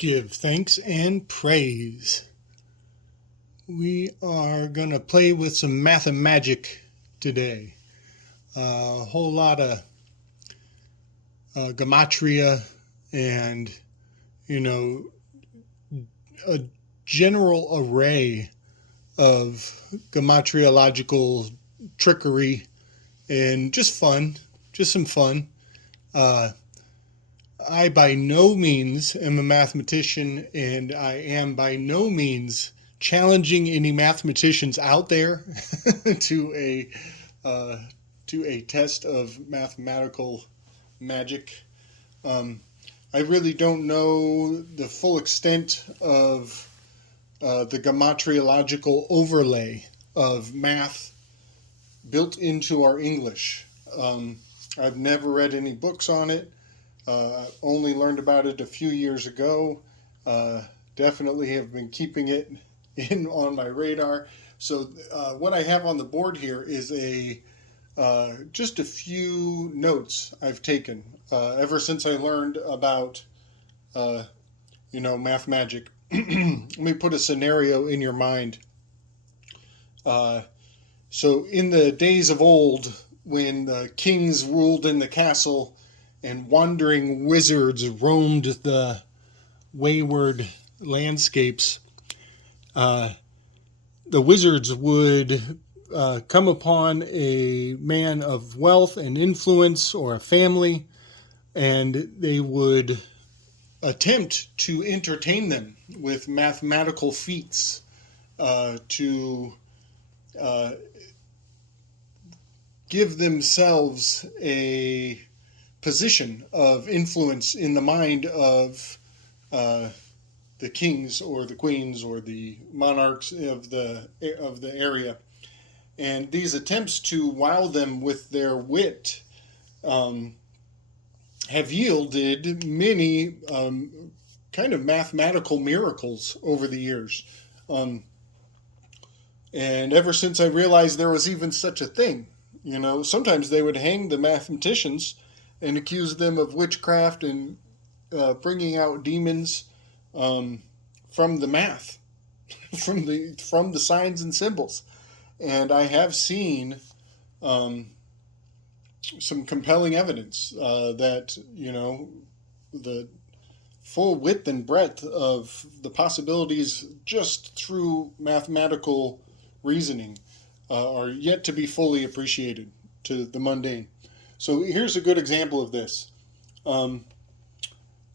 Give thanks and praise. We are going to play with some mathemagic today. A whole lot of gematria and, a general array of gematriological trickery and just fun, just some fun. I by no means am a mathematician, and I am by no means challenging any mathematicians out there to a test of mathematical magic. I really don't know the full extent of the gematriological overlay of math built into our English. I've never read any books on it. Only learned about it a few years ago. Definitely have been keeping it in on my radar. So what I have on the board here is just a few notes I've taken ever since I learned about math magic. Let me put a scenario in your mind. So in the days of old, when the kings ruled in the castle and wandering wizards roamed the wayward landscapes, the wizards would come upon a man of wealth and influence or a family, and they would attempt to entertain them with mathematical feats to give themselves a position of influence in the mind of the kings or the queens or the monarchs of the area. And these attempts to wow them with their wit have yielded many kind of mathematical miracles over the years. And ever since I realized there was even such a thing, sometimes they would hang the mathematicians and accuse them of witchcraft and bringing out demons from the math, from the signs and symbols. And I have seen some compelling evidence that the full width and breadth of the possibilities just through mathematical reasoning are yet to be fully appreciated to the mundane. So here's a good example of this.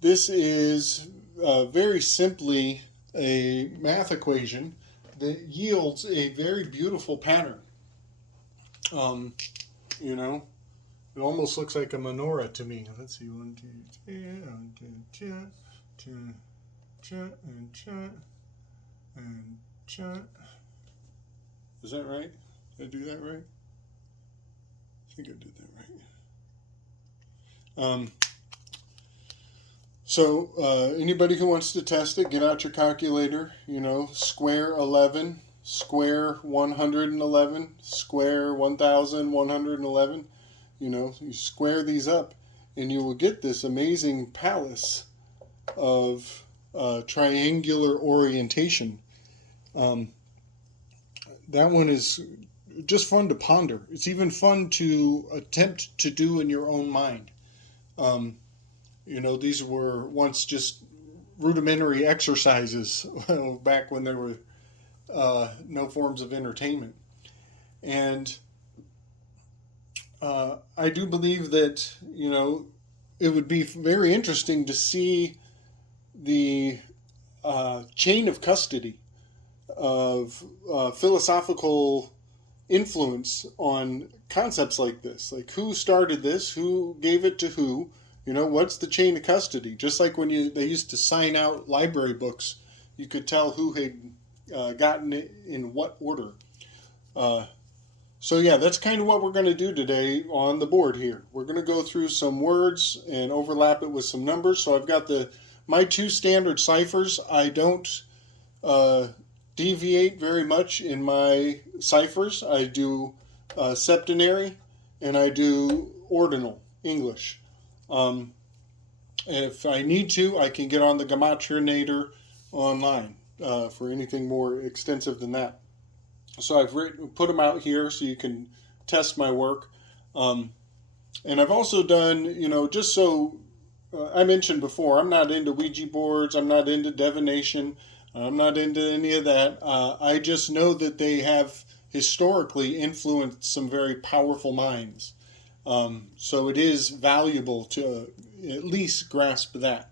This is very simply a math equation that yields a very beautiful pattern. It almost looks like a menorah to me. Let's see, 1, 2, 3, 1, 2, 2, 2, and cha, and cha. Is that right? Did I do that right? I think I did that right. So anybody who wants to test it, get out your calculator. Square 11, square 111, square 1111. You square these up, and you will get this amazing palace of triangular orientation. That one is just fun to ponder. It's even fun to attempt to do in your own mind. These were once just rudimentary exercises back when there were no forms of entertainment. And I do believe that, it would be very interesting to see the chain of custody of philosophical influence on concepts like this. Like, who started this? Who gave it to who? What's the chain of custody? Just like when they used to sign out library books, you could tell who had gotten it in what order. So yeah, that's kind of what we're going to do today on the board here. We're going to go through some words and overlap it with some numbers. So I've got my two standard ciphers. I don't deviate very much in my ciphers. I do septenary and I do ordinal English. If I need to, I can get on the Gematrinator online for anything more extensive than that. So I've put them out here so you can test my work. And I've also done, just so I mentioned before, I'm not into Ouija boards, I'm not into divination, I'm not into any of that. I just know that they have historically influenced some very powerful minds. So it is valuable to at least grasp that.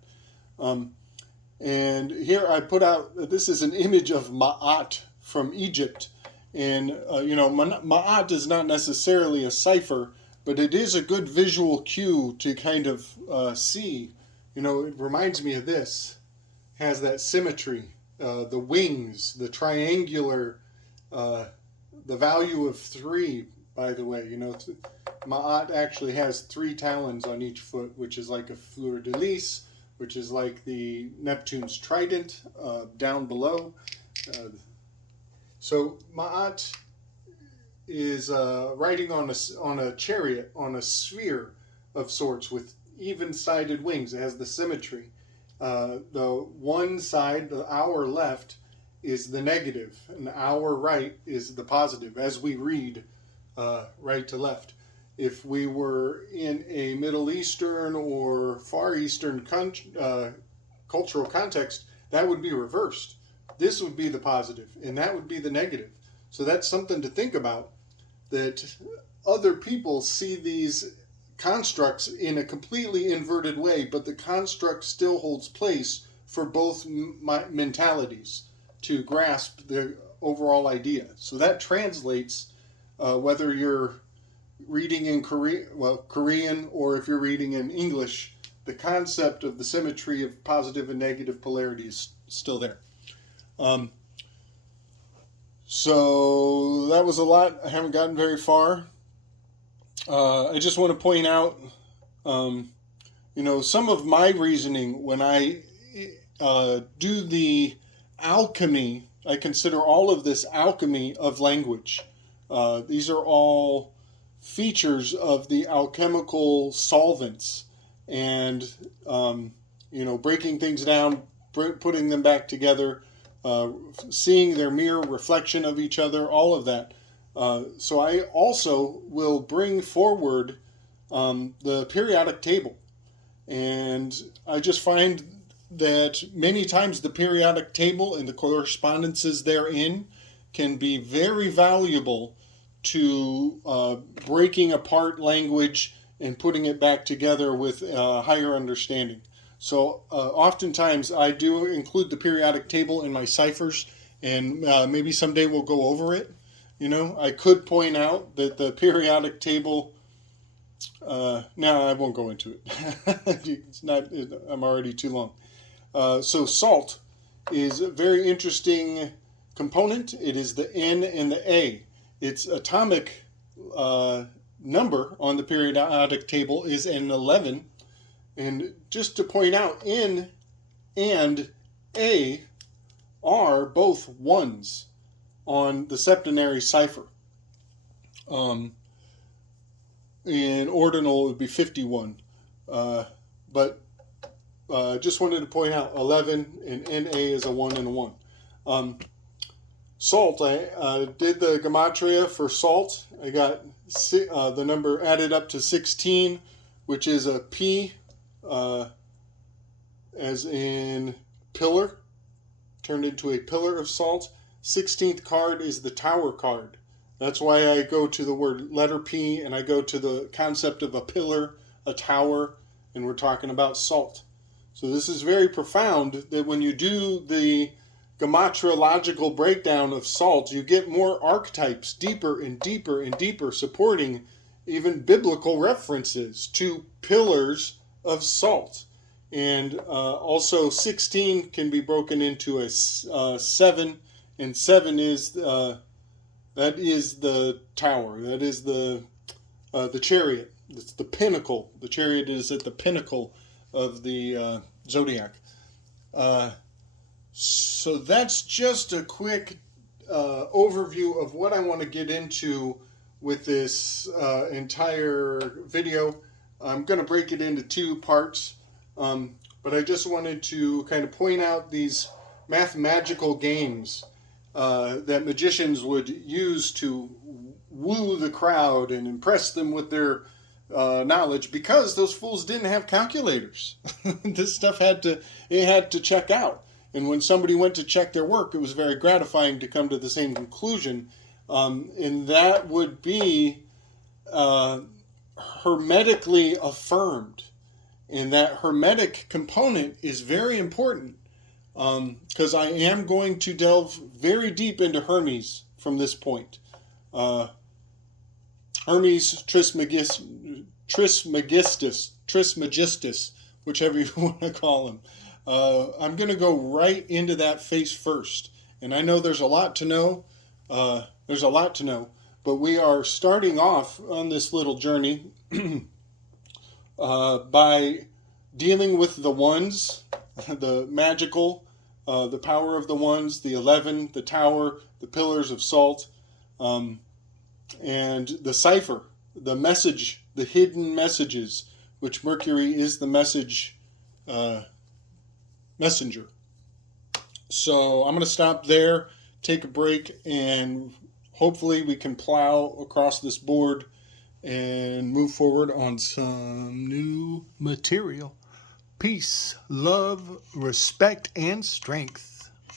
And here I put out, this is an image of Ma'at from Egypt. And, Ma'at is not necessarily a cipher, but it is a good visual cue to kind of see. It reminds me of this. Has that symmetry, the wings, the triangular, the value of 3, by the way. Ma'at actually has 3 talons on each foot, which is like a fleur-de-lis, which is like the Neptune's trident down below. So Ma'at is riding on a chariot, on a sphere of sorts with even-sided wings. It has the symmetry. The one side, our left, is the negative, and our right is the positive, as we read right to left. If we were in a Middle Eastern or Far Eastern cultural context, that would be reversed. This would be the positive, and that would be the negative. So that's something to think about, that other people see these constructs in a completely inverted way, but the construct still holds place for both mentalities to grasp the overall idea. So that translates whether you're reading in Korean, or if you're reading in English, the concept of the symmetry of positive and negative polarity is still there. So that was a lot. I haven't gotten very far. I just want to point out, some of my reasoning when I do the alchemy. I consider all of this alchemy of language. These are all features of the alchemical solvents, and breaking things down, putting them back together, seeing their mirror reflection of each other, all of that. So I also will bring forward the periodic table, and I just find that many times the periodic table and the correspondences therein can be very valuable to breaking apart language and putting it back together with higher understanding. So oftentimes I do include the periodic table in my ciphers, and maybe someday we'll go over it. I could point out that the periodic table, no, I won't go into it. I'm already too long. So salt is a very interesting component. It is the N and the A. Its atomic number on the periodic table is an 11. And just to point out, N and A are both 1s on the septenary cipher. In ordinal, it would be 51. But just wanted to point out 11 and NA is a 1 and a 1. Salt, I did the gematria for salt. I got the number added up to 16, which is a P, as in pillar, turned into a pillar of salt. 16th card is the tower card. That's why I go to the word letter P, and I go to the concept of a pillar, a tower, and we're talking about salt. So this is very profound, that when you do the gematriological breakdown of salt, you get more archetypes, deeper and deeper and deeper, supporting even biblical references to pillars of salt. And also 16 can be broken into a 7, and 7 is that is the tower, that is the chariot. It's the pinnacle. The chariot is at the pinnacle of the zodiac. So that's just a quick overview of what I want to get into with this entire video. I'm going to break it into 2 parts. But I just wanted to kind of point out these mathemagical games that magicians would use to woo the crowd and impress them with their knowledge, because those fools didn't have calculators. This stuff had to check out. And when somebody went to check their work, it was very gratifying to come to the same conclusion. And that would be hermetically affirmed. And that hermetic component is very important, because I am going to delve very deep into Hermes from this point. Hermes Trismegistus, whichever you want to call him. I'm going to go right into that face first. And I know there's a lot to know. But we are starting off on this little journey by dealing with the ones, the magical, the power of the ones, the 11, the tower, the pillars of salt, and the cipher, the message, the hidden messages, which Mercury is the messenger. So I'm going to stop there, take a break, and hopefully we can plow across this board and move forward on some new material. Peace, love, respect, and strength.